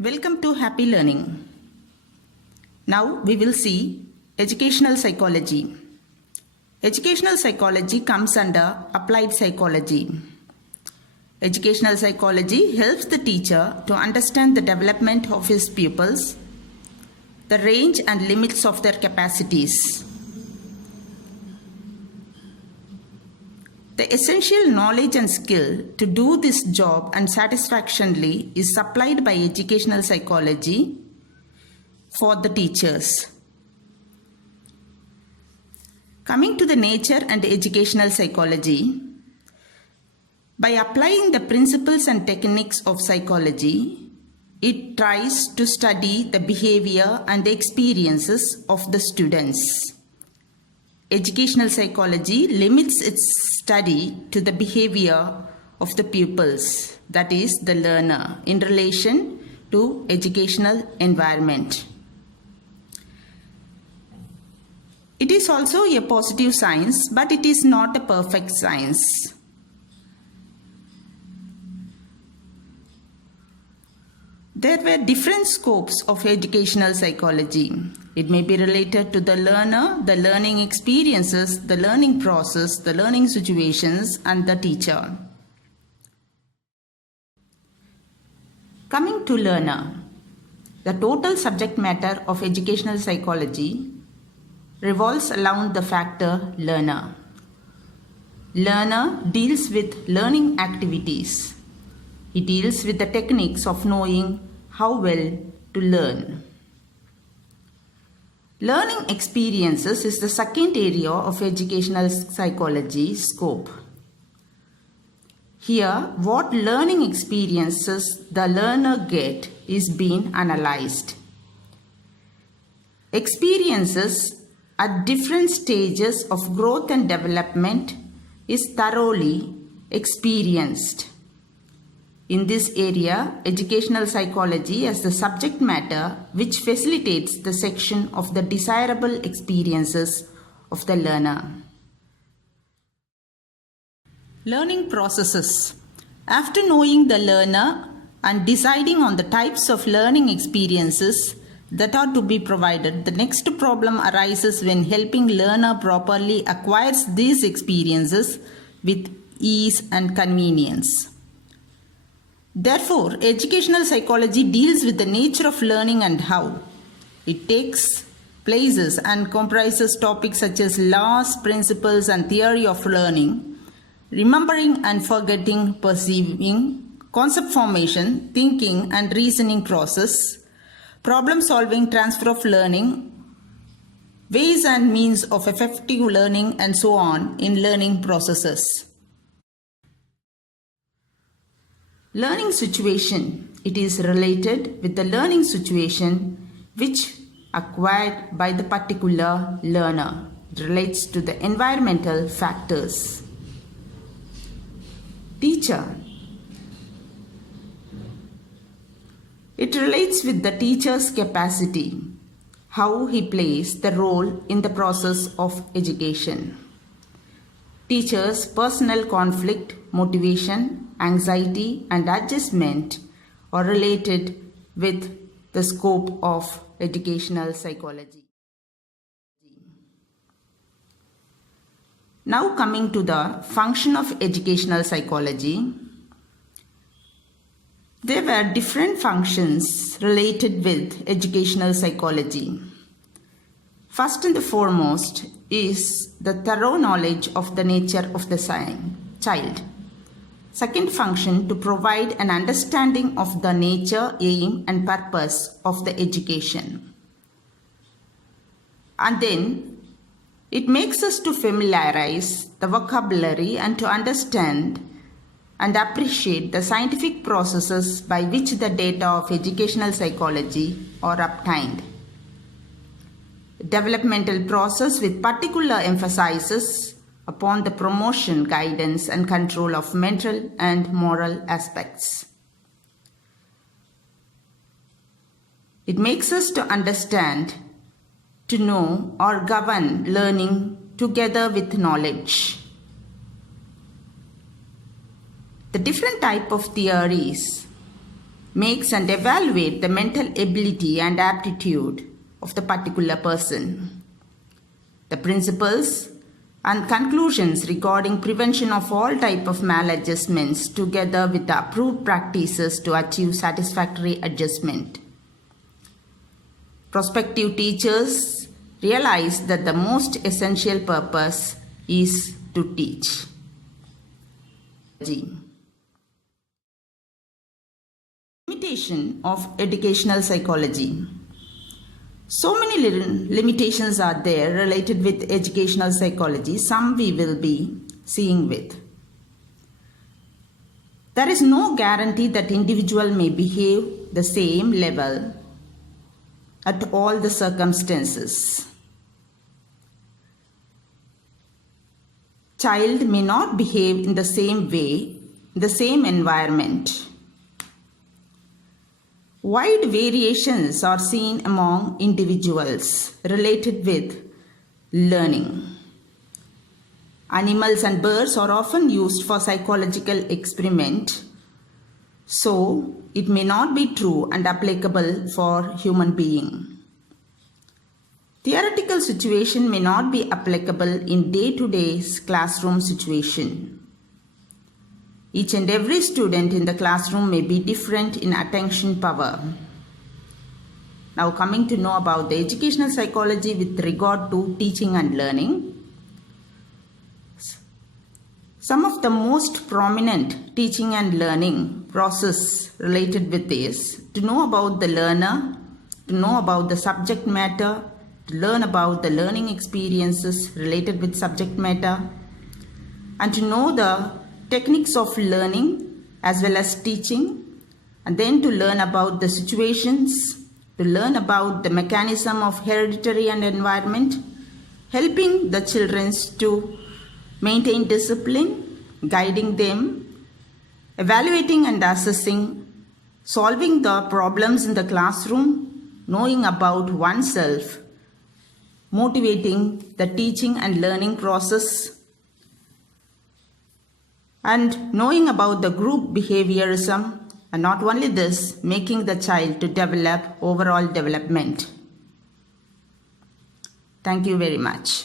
Welcome to Happy Learning. Now we will see educational psychology. Educational psychology comes under applied psychology. Educational psychology helps the teacher to understand the development of his pupils, the range and limits of their capacities. The essential knowledge and skill to do this job and satisfactorily is supplied by educational psychology for the teachers. Coming to the nature and educational psychology, by applying the principles and techniques of psychology, it tries to study the behavior and the experiences of the students. Educational psychology limits its study to the behavior of the pupils, that is, the learner, in relation to educational environment. It is also a positive science, but it is not a perfect science. There were different scopes of educational psychology. It may be related to the learner, the learning experiences, the learning process, the learning situations, and the teacher. Coming to learner, the total subject matter of educational psychology revolves around the factor learner. Learner deals with learning activities. He deals with the techniques of knowing how well to learn. Learning experiences is the second area of educational psychology scope. Here, what learning experiences the learner get is being analyzed. Experiences at different stages of growth and development is thoroughly experienced. In this area, educational psychology has the subject matter which facilitates the section of the desirable experiences of the learner. Learning processes. After knowing the learner and deciding on the types of learning experiences that are to be provided, the next problem arises when helping learner properly acquires these experiences with ease and convenience. Therefore, educational psychology deals with the nature of learning and how. It takes places and comprises topics such as laws, principles, and theory of learning, remembering and forgetting, perceiving, concept formation, thinking and reasoning process, problem solving, transfer of learning, ways and means of effective learning, and so on in learning processes. Learning situation. It is related with the learning situation which acquired by the particular learner. It relates to the environmental factors. Teacher. It relates with the teacher's capacity, how he plays the role in the process of education. Teacher's personal conflict, motivation, anxiety and adjustment are related with the scope of educational psychology. Now coming to the function of educational psychology, there were different functions related with educational psychology. First and the foremost is the thorough knowledge of the nature of the child. Second function, to provide an understanding of the nature, aim and purpose of the education. And then it makes us to familiarize the vocabulary and to understand and appreciate the scientific processes by which the data of educational psychology are obtained. Developmental process with particular emphasis upon the promotion, guidance and control of mental and moral aspects. It makes us to understand, to know or govern learning together with knowledge. The different type of theories makes and evaluate the mental ability and aptitude of the particular person. The principles and conclusions regarding prevention of all type of maladjustments together with the approved practices to achieve satisfactory adjustment. Prospective teachers realize that the most essential purpose is to teach. Limitation of educational psychology. So many limitations are there related with educational psychology. Some we will be seeing with. There is no guarantee that individual may behave the same level at all the circumstances. Child may not behave in the same way, in the same environment. Wide variations are seen among individuals related with learning. Animals and birds are often used for psychological experiment, so it may not be true and applicable for human being. Theoretical situation may not be applicable in day-to-day classroom situation. Each and every student in the classroom may be different in attention power. Now coming to know about the educational psychology with regard to teaching and learning. Some of the most prominent teaching and learning process related with this, to know about the learner, to know about the subject matter, to learn about the learning experiences related with subject matter, and to know the techniques of learning as well as teaching, and then to learn about the situations, to learn about the mechanism of hereditary and environment, helping the children to maintain discipline, guiding them, evaluating and assessing, solving the problems in the classroom, knowing about oneself, motivating the teaching and learning process, and knowing about the group behaviorism, and not only this, making the child to develop overall development. Thank you very much.